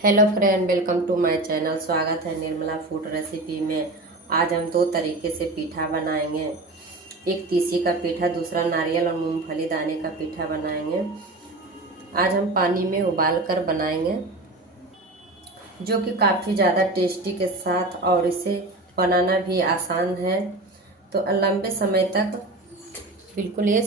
Hello friend, welcome to my channel. स्वागत है Nirmala food recipe में। आज हम दो तरीके से पीठा बनाएंगे। एक तीसी का पीठा, दूसरा नारियल और मूंगफली दाने का पीठा बनाएंगे। आज हम पानी में उबाल कर बनाएंगे, जो कि काफ़ी ज़्यादा टेस्टी के साथ, और इसे बनाना भी आसान है, तो लंबे समय तक बिल्कुल ये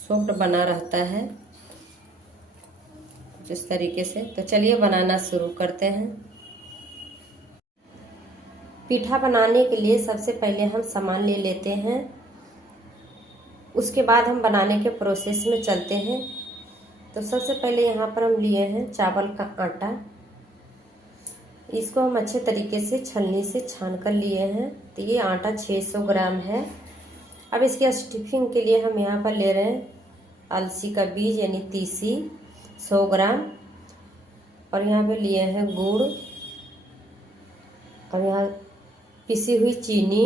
सॉफ्ट बना रहता है इस तरीके से। तो चलिए बनाना शुरू करते हैं। पीठा बनाने के लिए सबसे पहले हम सामान ले लेते हैं, उसके बाद हम बनाने के प्रोसेस में चलते हैं। तो सबसे पहले यहाँ पर हम लिए हैं चावल का आटा। इसको हम अच्छे तरीके से छलनी से छान कर लिए हैं। तो ये आटा 600 ग्राम है। अब इसके स्टफिंग के लिए हम यहाँ पर ले रहे हैं अलसी का बीज यानी तीसी 100 ग्राम, और यहाँ पे लिए हैं गुड़, और यहाँ पिसी हुई चीनी।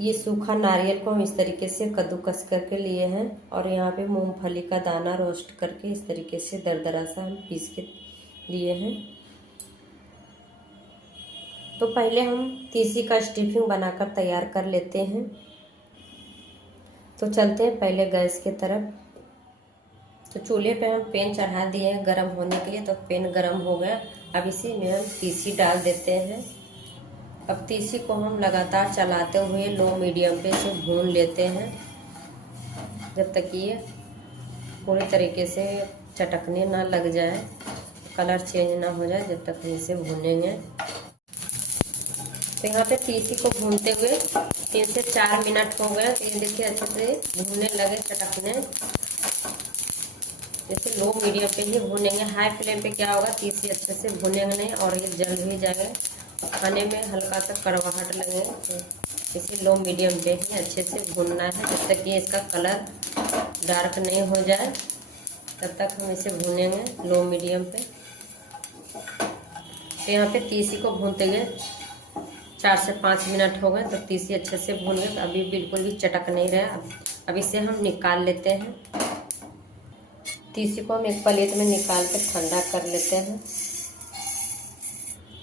ये सूखा नारियल को हम इस तरीके से कद्दूकस करके लिए हैं, और यहाँ पे मूंगफली का दाना रोस्ट करके इस तरीके से दरदरा सा हम पीस के लिए हैं। तो पहले हम तीसी का स्टफिंग बनाकर तैयार कर लेते हैं। तो चलते हैं पहले गैस की तरफ। तो चूल्हे पे हम पैन चढ़ा दिए हैं गर्म होने के लिए। तो पैन गर्म हो गया। अब इसी में हम तीसी डाल देते हैं। अब तीसी को हम लगातार चलाते हुए लो मीडियम पे से भून लेते हैं, जब तक ये पूरी तरीके से चटकने ना लग जाए, कलर चेंज ना हो जाए, जब तक हम इसे भूनेंगे। तो यहाँ पे तीसी को भूनते हुए 3 से 4 मिनट हो गए। तो ये देखिए अच्छे से भूनने लगे, चटकने। जैसे लो मीडियम पे ही भूनेंगे। हाई फ्लेम पे क्या होगा, तीसी अच्छे से भूनेंगे नहीं और ये जल भी जाएगा, खाने में हल्का सा कड़वाहट लगे। तो इसे लो मीडियम पे ही अच्छे से भूनना है, जब तक ये इसका कलर डार्क नहीं हो जाए, तब तक हम इसे भूनेंगे लो मीडियम पे। तो यहाँ पे तीसी को भूनते हुए 4 से 5 मिनट हो गए। तो तीसी अच्छे से भून गए। अभी बिल्कुल भी चटक नहीं रहा। अब इसे हम निकाल लेते हैं। तीसी को हम एक प्लेट में निकाल कर ठंडा कर लेते हैं।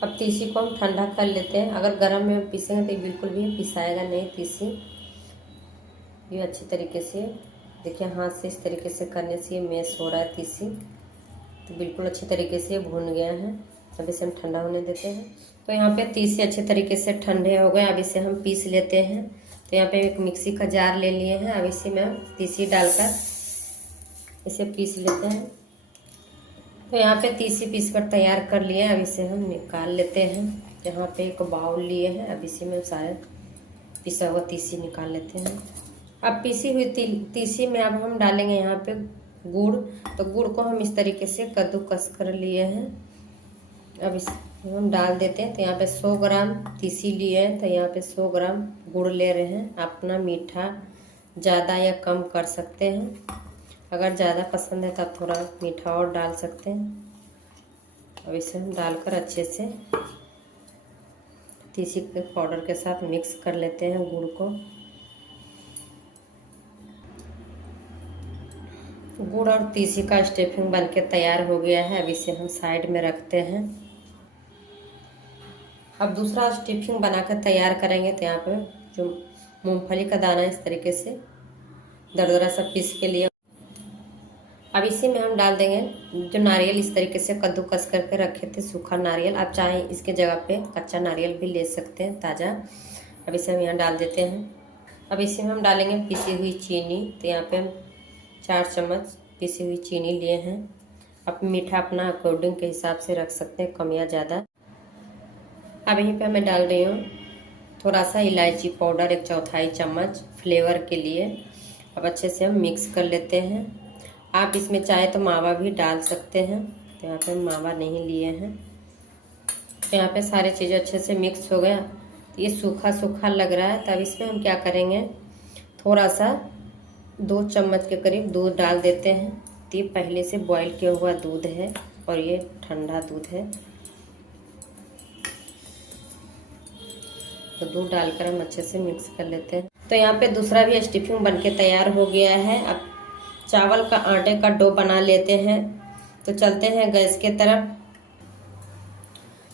अब तीसी को हम ठंडा कर लेते हैं। अगर गर्म में हम पीसेंगे तो बिल्कुल भी पिसाएगा नहीं तीसी। ये अच्छी तरीके से देखिए, हाथ से इस तरीके से करने से ये मैश हो रहा है तीसी। तो बिल्कुल अच्छी तरीके से भून गया है। अब इसे हम ठंडा होने देते हैं। तो यहाँ पे तीसी अच्छे तरीके से ठंडे हो गए। अब इसे हम पीस लेते हैं। तो यहाँ पे एक मिक्सी का जार ले लिए हैं। अब इसी में हम तीसी डालकर इसे पीस लेते हैं। तो यहाँ पे तीसी पीस कर तैयार कर लिए। अब इसे हम निकाल लेते हैं। यहाँ पे एक बाउल लिए हैं। अब इसी में सारे पिसा हुआ तीसी निकाल लेते हैं। अब पीसी हुई तीसी में अब हम डालेंगे यहाँ पे गुड़। तो गुड़ को हम इस तरीके से कद्दूकस कर लिए हैं। अब इस हम डाल देते हैं। तो यहाँ पे 100 ग्राम तीसी लिए हैं। तो यहाँ पे 100 ग्राम गुड़ ले रहे हैं। अपना मीठा ज़्यादा या कम कर सकते हैं। अगर ज़्यादा पसंद है तो आप थोड़ा मीठा और डाल सकते हैं। अब इसे हम डालकर अच्छे से तीसी के पाउडर के साथ मिक्स कर लेते हैं गुड़ को। गुड़ और तीसी का स्टफिंग बनके तैयार हो गया है। अब इसे हम साइड में रखते हैं। अब दूसरा स्टफिंग बनाकर तैयार करेंगे। तो यहाँ पे जो मूंगफली का दाना इस तरीके से दरदरा सा पीस के लिए, अब इसी में हम डाल देंगे जो नारियल इस तरीके से कद्दूकस करके रखे थे, सूखा नारियल। आप चाहें इसके जगह पे कच्चा नारियल भी ले सकते हैं, ताज़ा। अब इसे हम यहाँ डाल देते हैं। अब इसी में हम डालेंगे पिसी हुई चीनी। तो यहाँ पे हम 4 चम्मच पिसी हुई चीनी लिए हैं। आप मीठा अपना अकॉर्डिंग के हिसाब से रख सकते हैं, कम या ज़्यादा। अब यहीं पे मैं डाल रही हूँ थोड़ा सा इलायची पाउडर, 1/4 चम्मच फ्लेवर के लिए। अब अच्छे से हम मिक्स कर लेते हैं। आप इसमें चाहे तो मावा भी डाल सकते हैं। तो यहाँ पे हम मावा नहीं लिए हैं। तो यहाँ पे सारी चीज़ें अच्छे से मिक्स हो गया। तो ये सूखा सूखा लग रहा है। तब इसमें हम क्या करेंगे, थोड़ा सा 2 चम्मच के करीब दूध डाल देते हैं। तो ये पहले से बॉईल किया हुआ दूध है और ये ठंडा दूध है। तो दूध डालकर हम अच्छे से मिक्स कर लेते हैं। तो यहाँ पे दूसरा भी स्टफिंग बनके तैयार हो गया है। अब चावल का आटे का डो बना लेते हैं। तो चलते हैं गैस के तरफ।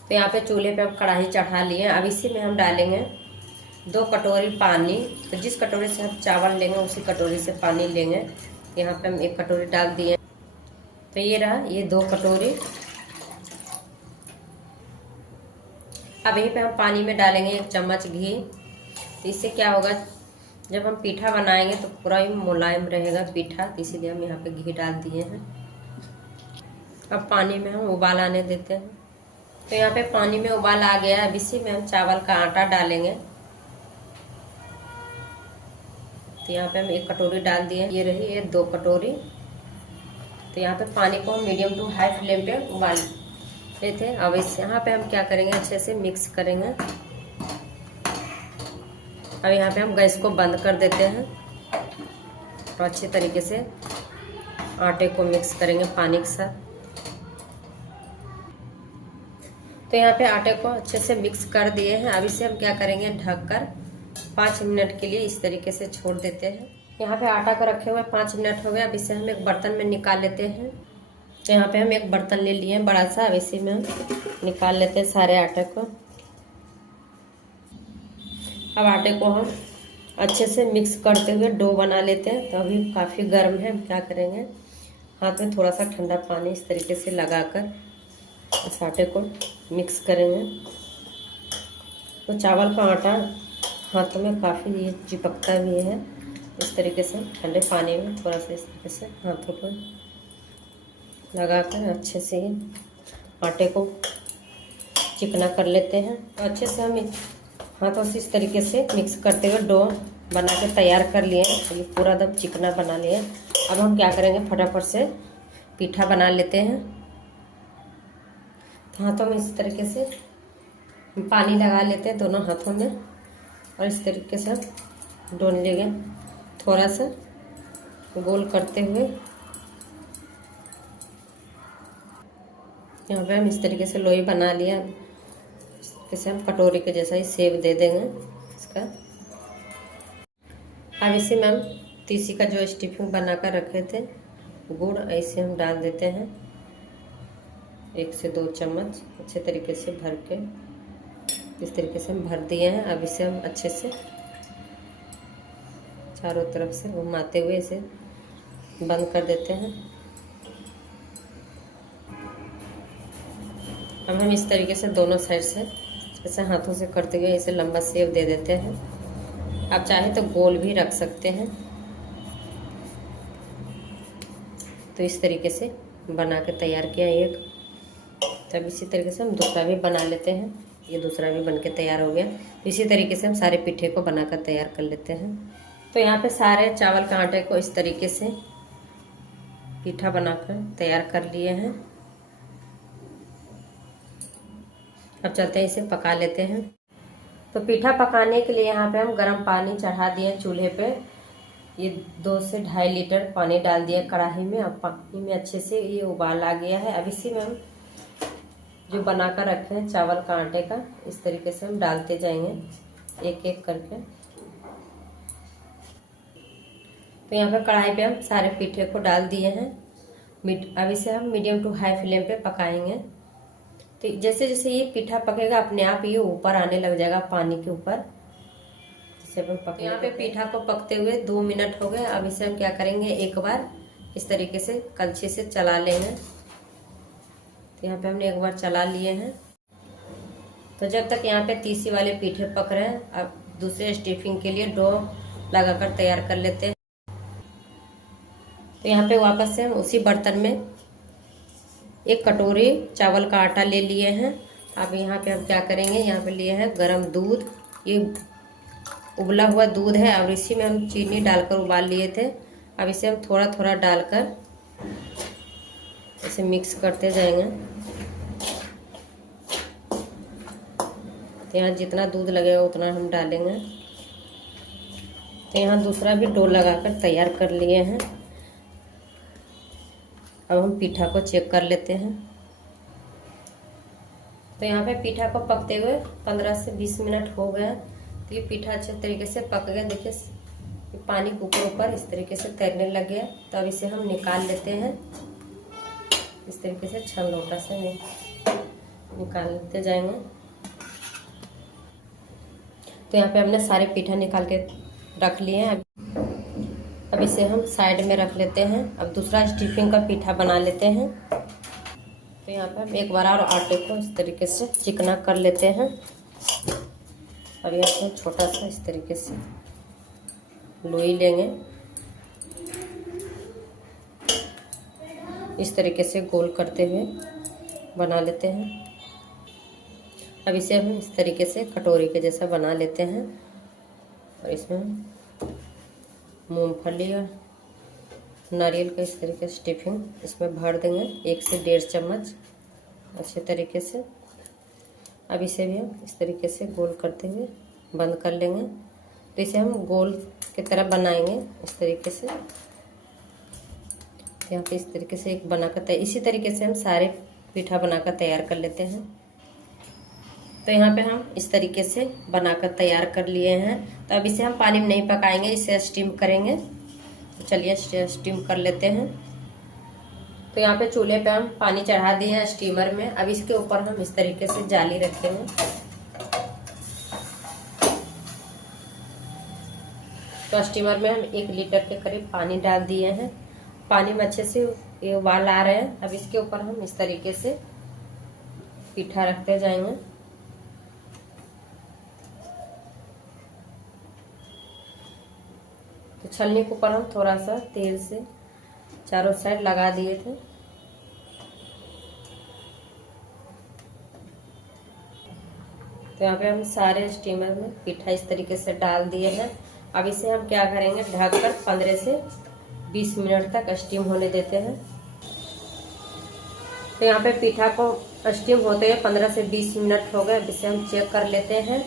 तो यहाँ पे चूल्हे पे हम कढ़ाई चढ़ा लिए। अब इसी में हम डालेंगे 2 कटोरी पानी। तो जिस कटोरी से हम चावल लेंगे उसी कटोरी से पानी लेंगे। यहाँ पे हम 1 कटोरी डाल दिए। तो ये रहा, ये 2 कटोरी। अब यहीं पे हम पानी में डालेंगे 1 चम्मच घी। तो इससे क्या होगा, जब हम पीठा बनाएंगे तो पूरा ही मुलायम रहेगा पीठा, इसीलिए हम यहाँ पे घी डाल दिए हैं। अब पानी में हम उबाल आने देते हैं। तो यहाँ पे पानी में उबाल आ गया। अब इसी में हम चावल का आटा डालेंगे। तो यहाँ पे हम 1 कटोरी डाल दिए। ये रही ये 2 कटोरी। तो यहाँ पे पानी को हम मीडियम टू हाई फ्लेम पे उबाल लेते हैं। अब इस यहाँ पे हम क्या करेंगे, अच्छे से मिक्स करेंगे। अब यहाँ पे हम गैस को बंद कर देते हैं और अच्छे तरीके से आटे को मिक्स करेंगे पानी के साथ। तो यहाँ पे आटे को अच्छे से मिक्स कर दिए हैं। अब इसे हम क्या करेंगे, ढककर 5 मिनट के लिए इस तरीके से छोड़ देते हैं। यहाँ पे आटा को रखे हुए 5 मिनट हो गए। अब इसे हम एक बर्तन में निकाल लेते हैं। तो यहाँ पे हम एक बर्तन ले लिए हैं बड़ा सा। अब इसी में हम निकाल लेते हैं सारे आटे को। अब आटे को हम अच्छे से मिक्स करते हुए डो बना लेते हैं। तो अभी काफ़ी गर्म है। हम क्या करेंगे, हाथ में थोड़ा सा ठंडा पानी इस तरीके से लगाकर इस आटे को मिक्स करेंगे। तो चावल का आटा हाथों में काफ़ी ये चिपकता भी है। इस तरीके से ठंडे पानी में थोड़ा सा इस तरीके से हाथों को लगाकर अच्छे से आटे को चिकना कर लेते हैं। तो अच्छे से हम हाथों से इस तरीके से मिक्स करते हुए डो बना के तैयार कर लिए। ये पूरा एकदम चिकना बना लिए। अब हम क्या करेंगे, फटाफट से पीठा बना लेते हैं। तो हाथों में इस तरीके से पानी लगा लेते हैं दोनों हाथों में और इस तरीके से डो लेंगे, थोड़ा सा गोल करते हुए। यहाँ पे हम इस तरीके से लोई बना लिया। इसे हम कटोरी के जैसा ही शेप दे देंगे इसका। अब इसी में हम तीसी का जो स्टफिंग बनाकर रखे थे, गुड़ ऐसे हम डाल देते हैं 1 से 2 चम्मच अच्छे तरीके से भर के। इस तरीके से हम भर दिए हैं। अब इसे हम अच्छे से चारों तरफ से घुमाते हुए इसे बंद कर देते हैं। अब हम इस तरीके से दोनों साइड से ऐसे हाथों से करते हुए इसे लंबा शेप दे देते हैं। आप चाहे तो गोल भी रख सकते हैं। तो इस तरीके से बना के तैयार किया एक। तब इसी तरीके से हम दूसरा भी बना लेते हैं। ये दूसरा भी बनके तैयार हो गया। तो इसी तरीके से हम सारे पीठे को बनाकर तैयार कर लेते हैं। तो यहाँ पे सारे चावल के आटे को इस तरीके से पीठा बनाकर तैयार कर लिए हैं। अब चलते हैं इसे पका लेते हैं। तो पीठा पकाने के लिए यहाँ पे हम गर्म पानी चढ़ा दिए चूल्हे पे। ये 2 से 2.5 लीटर पानी डाल दिया कढ़ाई में। अब पानी में अच्छे से ये उबाल आ गया है। अब इसी में हम जो बनाकर रखे हैं चावल का आटे का, इस तरीके से हम डालते जाएंगे एक एक करके। तो यहाँ पे कढ़ाई पे हम सारे पीठे को डाल दिए हैं। अब इसे हम मीडियम टू हाई फ्लेम पे पकाएंगे। तो जैसे जैसे ये पीठा पकेगा अपने आप ये ऊपर आने लग जाएगा पानी के ऊपर। जैसे हम पक यहाँ पे पीठा को पकते हुए 2 मिनट हो गए। अब इसे हम क्या करेंगे, एक बार इस तरीके से कलछी से चला लेंगे। तो यहाँ पे हमने एक बार चला लिए हैं। तो जब तक यहाँ पे तीसी वाले पीठे पक रहे हैं, अब दूसरे स्टफिंग के लिए डो लगाकर तैयार कर लेते हैं। तो यहाँ पे वापस से हम उसी बर्तन में 1 कटोरी चावल का आटा ले लिए हैं। अब यहाँ पे हम क्या करेंगे, यहाँ पे लिए हैं गरम दूध। ये उबला हुआ दूध है और इसी में हम चीनी डालकर उबाल लिए थे। अब इसे हम थोड़ा थोड़ा डालकर इसे मिक्स करते जाएंगे। तो यहाँ जितना दूध लगेगा उतना हम डालेंगे। तो यहाँ दूसरा भी डो लगाकर तैयार कर लिए हैं। अब हम पीठा को चेक कर लेते हैं। तो यहाँ पे पीठा को पकते हुए 15 से 20 मिनट हो गया। तो ये पीठा अच्छे तरीके से पक गया। देखिए पानी के ऊपर ऊपर इस तरीके से तैरने लग गया। तो अब इसे हम निकाल लेते हैं। इस तरीके से छल लोटा से निकालते जाएंगे। तो यहाँ पे हमने सारे पीठा निकाल के रख लिए हैं। अब इसे हम साइड में रख लेते हैं। अब दूसरा स्टफिंग का पीठा बना लेते हैं। तो यहाँ पे हम एक बार और आटे को इस तरीके से चिकना कर लेते हैं। अब यहाँ पे छोटा सा इस तरीके से लोई लेंगे, इस तरीके से गोल करते हुए बना लेते हैं। अब इसे हम इस तरीके से कटोरी के जैसा बना लेते हैं और इसमें मूंगफली और नारियल का इस तरीके से स्टफिंग इसमें भर देंगे 1 से 1.5 चम्मच अच्छे तरीके से। अब इसे भी हम इस तरीके से गोल करते हुए बंद कर लेंगे। तो इसे हम गोल की तरह बनाएंगे इस तरीके से। यहाँ पे इस तरीके से एक बनाकर इसी तरीके से हम सारे पीठा बनाकर तैयार कर लेते हैं। तो यहाँ पे हम इस तरीके से बनाकर तैयार कर लिए हैं। तो अब इसे हम पानी में नहीं पकाएंगे, इसे स्टीम करेंगे। तो चलिए स्टीम कर लेते हैं। तो यहाँ पे चूल्हे पे हम पानी चढ़ा दिए हैं स्टीमर में। अब इसके ऊपर हम इस तरीके से जाली रखेंगे। तो स्टीमर में हम 1 लीटर के करीब पानी डाल दिए हैं। पानी में अच्छे से ये उबाल आ रहे हैं। अब इसके ऊपर हम इस तरीके से पीठा रखते जाएंगे। तो छलनी के ऊपर हम थोड़ा सा तेल से चारों साइड लगा दिए थे। तो यहाँ पे हम सारे स्टीमर में पीठा इस तरीके से डाल दिए हैं। अब इसे हम क्या करेंगे, ढककर 15 से 20 मिनट तक स्टीम होने देते हैं। तो यहाँ पे पीठा को स्टीम होते हुए 15 से 20 मिनट हो गए। अब इसे हम चेक कर लेते हैं।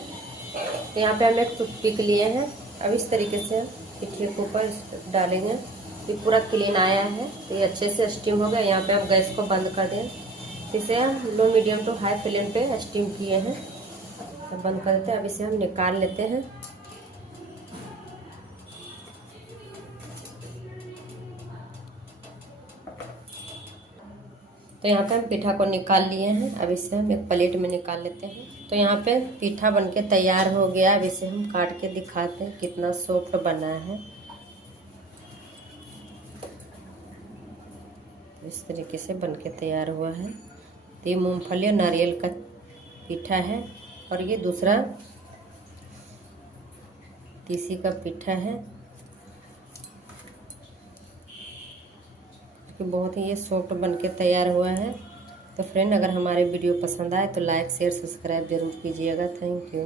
तो यहाँ पे हम एक टूथपिक लिए हैं। अब इस तरीके से पीठे के ऊपर डालेंगे। ये पूरा क्लीन आया है। तो ये अच्छे से स्टीम हो गया। यहाँ पे आप गैस को बंद कर दें। इसे हम लो मीडियम टू हाई फ्लेम पे स्टीम किए हैं। तो बंद कर देते हैं। अब इसे हम निकाल लेते हैं। तो यहाँ पे हम पीठा को निकाल लिए हैं। अब इसे हम एक प्लेट में निकाल लेते हैं। तो यहाँ पे पीठा बनके तैयार हो गया। अब इसे हम काट के दिखाते हैं कितना सॉफ्ट बना है। इस तरीके से बनके तैयार हुआ है। तो ये मूंगफली और नारियल का पीठा है और ये दूसरा तीसी का पीठा है। बहुत ही ये सॉफ्ट बनके तैयार हुआ है। तो फ्रेंड, अगर हमारे वीडियो पसंद आए तो लाइक शेयर सब्सक्राइब जरूर कीजिएगा। Thank you.